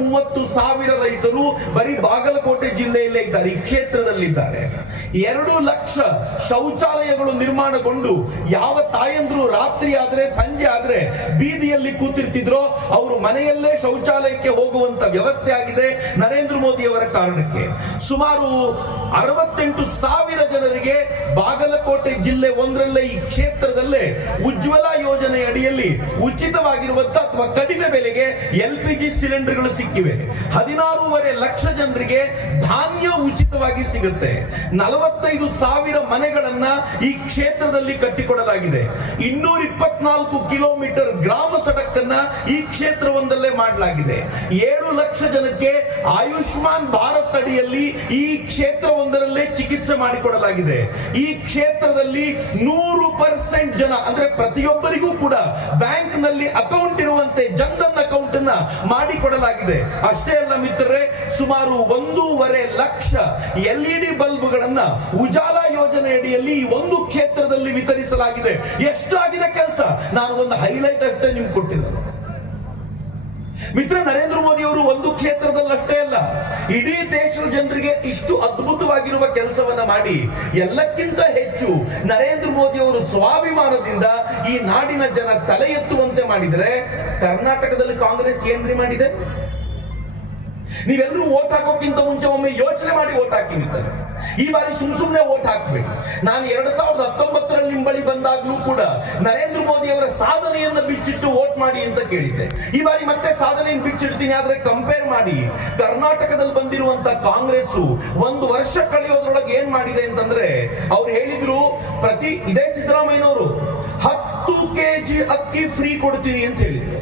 ಮೂವತ್ತು ಸಾವಿರ ರೈತರು ಬರೀ ಬಾಗಲಕೋಟೆ ಜಿಲ್ಲೆಯಲ್ಲೇ ಇದ್ದಾರೆ, ಈ ಕ್ಷೇತ್ರದಲ್ಲಿದ್ದಾರೆ. ಎರಡು ಲಕ್ಷ ಶೌಚಾಲಯಗಳು ನಿರ್ಮಾಣಗೊಂಡು ಯಾವ ತಾಯಂದ್ರು ರಾತ್ರಿ ಆದ್ರೆ, ಸಂಜೆ ಆದ್ರೆ ಬೀದಿಯಲ್ಲಿ ಕೂತಿರ್ತಿದ್ರೋ, ಅವರು ಮನೆಯಲ್ಲೇ ಶೌಚಾಲಯಕ್ಕೆ ಹೋಗುವಂತ ವ್ಯವಸ್ಥೆ ಆಗಿದೆ ನರೇಂದ್ರ ಮೋದಿ ಅವರ ಕಾರಣಕ್ಕೆ. ಸುಮಾರು ಅರವತ್ತೆಂಟು ಸಾವಿರ ಜನರಿಗೆ ಬಾಗಲಕೋಟೆ ಜಿಲ್ಲೆ ಒಂದರಲ್ಲೇ ಈ ಕ್ಷೇತ್ರದಲ್ಲೇ ಉಜ್ವಲ ಯೋಜನೆ ಅಡಿಯಲ್ಲಿ ಉಚಿತವಾಗಿರುವಂತ ಅಥವಾ ಕಡಿಮೆ ಬೆಲೆಗೆ ಎಲ್ ಪಿ ಜಿ ಸಿಲಿಂಡರ್ಗಳು ಸಿಕ್ಕಿವೆ. ಹದಿನಾರೂವರೆ ಲಕ್ಷ ಜನರಿಗೆ ಧಾನ್ಯ ಉಚಿತವಾಗಿ ಸಿಗುತ್ತೆ. ನಲವತ್ತೈದು ಸಾವಿರ ಮನೆಗಳನ್ನ ಈ ಕ್ಷೇತ್ರದಲ್ಲಿ ಕಟ್ಟಿಕೊಡಲಾಗಿದೆ. ಇನ್ನೂರ ಇಪ್ಪತ್ನಾಲ್ಕು ಕಿಲೋಮೀಟರ್ ಗ್ರಾಮ ಸಡಕ್ಕನ್ನ ಈ ಕ್ಷೇತ್ರವೊಂದಲ್ಲೇ ಮಾಡಲಾಗಿದೆ. ಏಳು ಲಕ್ಷ ಜನಕ್ಕೆ ಆಯುಷ್ಮಾನ್ ಭಾರತ್ ಅಡಿಯಲ್ಲಿ ಈ ಕ್ಷೇತ್ರವೊಂದರಲ್ಲೇ ಚಿಕಿತ್ಸೆ ಮಾಡಿಕೊಡಲಾಗಿದೆ. ಈ ಕ್ಷೇತ್ರದಲ್ಲಿ ನೂರು ಪರ್ಸೆಂಟ್ ಜನ, ಅಂದ್ರೆ ಪ್ರತಿಯೊಬ್ಬರಿಗೂ ಕೂಡ ಬ್ಯಾಂಕ್ನಲ್ಲಿ ಅಕೌಂಟ್ ಇರುವಂತೆ ಜನ್ಧನ್ ಅಕೌಂಟ್ ಅನ್ನ ಮಾಡಿಕೊಡಲಾಗಿದೆ. ಅಷ್ಟೇ ಅಲ್ಲ ಮಿತ್ರರೇ, ಸುಮಾರು ಒಂದೂವರೆ ಲಕ್ಷ ಎಲ್ಇಡಿ ಬಲ್ಬ್ಗಳನ್ನ ಉಜಾಲ ಯೋಜನೆ ಅಡಿಯಲ್ಲಿ ಈ ಒಂದು ಕ್ಷೇತ್ರದಲ್ಲಿ ವಿತರಿಸಲಾಗಿದೆ. ಎಷ್ಟಾಗಿದೆ ಕೆಲಸ? ನಾನು ಒಂದು ಹೈಲೈಟ್ ಅಷ್ಟೇ ನಿಮ್ಗೆ ಕೊಟ್ಟಿರೋದು. ಮಿತ್ರ ನರೇಂದ್ರ ಮೋದಿ ಅವರು ಒಂದು ಕ್ಷೇತ್ರದಲ್ಲಷ್ಟೇ ಅಲ್ಲ, ಇಡೀ ದೇಶದ ಜನರಿಗೆ ಇಷ್ಟು ಅದ್ಭುತವಾಗಿರುವ ಕೆಲಸವನ್ನ ಮಾಡಿ, ಎಲ್ಲಕ್ಕಿಂತ ಹೆಚ್ಚು ನರೇಂದ್ರ ಮೋದಿ ಅವರು ಸ್ವಾಭಿಮಾನದಿಂದ ಈ ನಾಡಿನ ಜನ ತಲೆ ಎತ್ತುವಂತೆ ಮಾಡಿದರೆ ಕರ್ನಾಟಕದಲ್ಲಿ ಕಾಂಗ್ರೆಸ್ ಏನ್ರಿ ಮಾಡಿದೆ ನೀವೆಲ್ಲರೂ ಓಟ್ ಹಾಕೋಕ್ಕಿಂತ ಮುಂಚೆ ಒಮ್ಮೆ ಯೋಚನೆ ಮಾಡಿ ಓಟ್ ಹಾಕಿ ಮಿತ್ರರೇ. ಈ ಬಾರಿ ಸುಮ್ ಸುಮ್ನೆ ಓಟ್ ಹಾಕ್ಬೇಕು. ನಾನು ಎರಡ್ ಸಾವಿರದ ಹತ್ತೊಂಬತ್ತರಲ್ಲಿ ನಿಮ್ ಬಳಿ ಬಂದಾಗ್ಲೂ ಕೂಡ ನರೇಂದ್ರ ಮೋದಿ ಅವರ ಸಾಧನೆಯನ್ನ ಬಿಚ್ಚಿಟ್ಟು ವೋಟ್ ಮಾಡಿ ಅಂತ ಕೇಳಿದ್ದೆ. ಈ ಬಾರಿ ಮತ್ತೆ ಸಾಧನೆಯನ್ನು ಬಿಚ್ಚಿಡ್ತೀನಿ, ಆದ್ರೆ ಕಂಪೇರ್ ಮಾಡಿ. ಕರ್ನಾಟಕದಲ್ಲಿ ಬಂದಿರುವಂತ ಕಾಂಗ್ರೆಸ್ ಒಂದು ವರ್ಷ ಕಳೆಯೋದ್ರೊಳಗೆ ಏನ್ ಮಾಡಿದೆ ಅಂತಂದ್ರೆ, ಅವ್ರು ಹೇಳಿದ್ರು ಪ್ರತಿ ಇದೇ ಸಿದ್ದರಾಮಯ್ಯನವರು, ಹತ್ತು ಕೆಜಿ ಅಕ್ಕಿ ಫ್ರೀ ಕೊಡ್ತೀನಿ ಅಂತ ಹೇಳಿದ್ರು.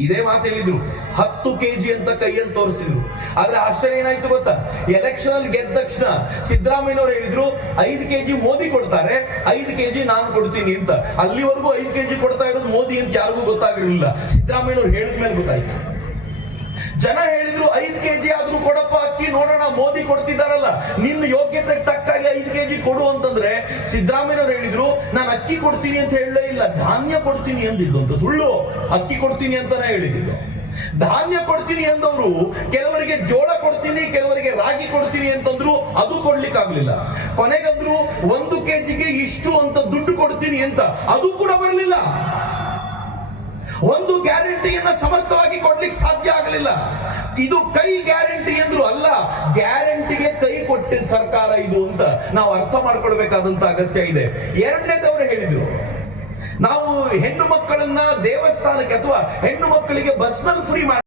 ಇದೇ ಮಾತು ಹೇಳಿದ್ರು. ಹತ್ತು ಕೆಜಿ ಅಂತ ಕೈಯಲ್ಲಿ ತೋರಿಸಿದ್ರು. ಆದ್ರೆ ಆಶ್ಚರ್ಯ ಏನಾಯ್ತು ಗೊತ್ತಾ? ಎಲೆಕ್ಷನ್ ಅಲ್ಲಿ ಗೆದ್ದ ತಕ್ಷಣ ಸಿದ್ದರಾಮಯ್ಯನವರು ಹೇಳಿದ್ರು, ಐದು ಕೆಜಿ ಮೋದಿ ಕೊಡ್ತಾರೆ, ಐದು ಕೆಜಿ ನಾನು ಕೊಡ್ತೀನಿ ಅಂತ. ಅಲ್ಲಿವರೆಗೂ ಐದು ಕೆಜಿ ಕೊಡ್ತಾ ಇರೋದು ಮೋದಿ ಅಂತ ಯಾರಿಗೂ ಗೊತ್ತಾಗಿರ್ಲಿಲ್ಲ. ಹೇಳಿದ ಮೇಲೆ ಗೊತ್ತಾಯ್ತು. ಜನ ಹೇಳಿದ್ರು, ಐದು ಕೆಜಿ ಆದ್ರೂ ಕೊಡಪ್ಪ ಅಕ್ಕಿ, ನೋಡೋಣ, ಮೋದಿ ಕೊಡ್ತಿದ್ದಾರಲ್ಲ. ನಿನ್ನ ಯೋಗ್ಯತೆಗೆ ತಕ್ಕಾಗಿ ಐದು ಕೆಜಿ ಕೊಡು ಅಂತಂದ್ರೆ ಸಿದ್ದರಾಮಯ್ಯನವರು ಹೇಳಿದ್ರು ನಾನು ಅಕ್ಕಿ ಕೊಡ್ತೀನಿ ಅಂತ ಹೇಳಲೇ ಇಲ್ಲ, ಧಾನ್ಯ ಕೊಡ್ತೀನಿ ಅಂದಿದ್ದು ಅಂತ ಸುಳ್ಳು. ಅಕ್ಕಿ ಕೊಡ್ತೀನಿ ಅಂತಾನೆ ಹೇಳಿದ್ದು ಧಾನ್ಯ ಕೊಡ್ತೀನಿ ಅಂದವರು, ಕೆಲವರಿಗೆ ಜೋಳ ಕೊಡ್ತೀನಿ, ಕೆಲವರಿಗೆ ರಾಗಿ ಕೊಡ್ತೀನಿ ಅಂತಂದ್ರು ಅದು ಕೊಡ್ಲಿಕ್ಕಾಗ್ಲಿಲ್ಲ. ಕೊನೆಗಂದ್ರು ಒಂದು ಕೆಜಿಗೆ ಇಷ್ಟು ಅಂತ ದುಡ್ಡು ಕೊಡ್ತೀನಿ ಅಂತ ಅದು ಕೂಡ ಬರಲಿಲ್ಲ. ಒಂದು ಗ್ಯಾರಂಟಿಯನ್ನ ಸಮರ್ಥವಾಗಿ ಕೊಡ್ಲಿಕ್ಕೆ ಸಾಧ್ಯ ಆಗಲಿಲ್ಲ. ಇದು ಕೈ ಗ್ಯಾರಂಟಿ ಅಂದ್ರು ಅಲ್ಲ ಕೊಟ್ಟಿದ್ದ ಸರ್ಕಾರ ಇದು ಅಂತ ನಾವು ಅರ್ಥ ಮಾಡ್ಕೊಳ್ಬೇಕಾದಂತ ಅಗತ್ಯ ಇದೆ. ಎರಡನೇದವರು ಹೇಳಿದ್ರು, ನಾವು ಹೆಣ್ಣು ಮಕ್ಕಳನ್ನ ದೇವಸ್ಥಾನಕ್ಕೆ ಅಥವಾ ಹೆಣ್ಣು ಮಕ್ಕಳಿಗೆ ಬಸ್ನಲ್ಲಿ ಫ್ರೀ ಮಾಡಿ